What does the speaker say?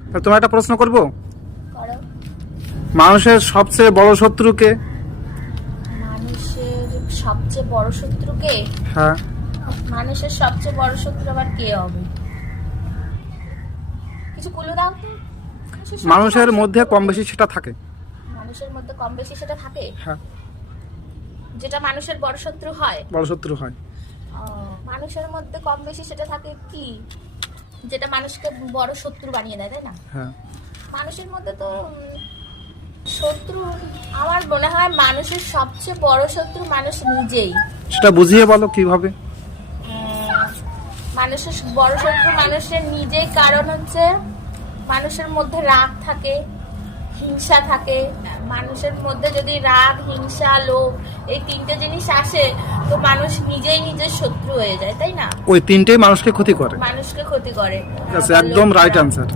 তোমার একটা প্রশ্ন করব। করো। মানুষের সবচেয়ে বড় শত্রুকে? মানুষের সবচেয়ে বড় শত্রুকে? হ্যাঁ। মানুষের সবচেয়ে বড় শত্রু আবার কে হবে? কিছু ক্লু দাও তো। মানুষের মধ্যে কম বেশি সেটা থাকে। মানুষের মধ্যে কম বেশি সেটা থাকে? হ্যাঁ। যেটা মানুষের বড় শত্রু হয়? বড় শত্রু হয়। মানুষের মধ্যে কম বেশি সেটা থাকে কি, যেটা মানুষকে বড় শত্রু বানিয়ে দেয়, তাই না? হ্যাঁ। মানুষের মধ্যে তো শত্রু, আমার মনে হয় মানুষের সবচেয়ে বড় শত্রু মানুষ নিজেই। সেটা বুঝিয়ে বলো কিভাবে। মানুষের বড় শত্রু মানুষের নিজেই, কারণ হচ্ছে মানুষের মধ্যে রাগ থাকে, হিংসা থাকে। মানুষের মধ্যে যদি রাগ, হিংসা, লোভ এই তিনটে জিনিস আসে তো মানুষ নিজেই নিজের শত্রু হয়ে যায়, তাই না? ওই তিনটেই মানুষকে ক্ষতি করে। মানুষকে ক্ষতি করে। একদম রাইট অ্যান্সার।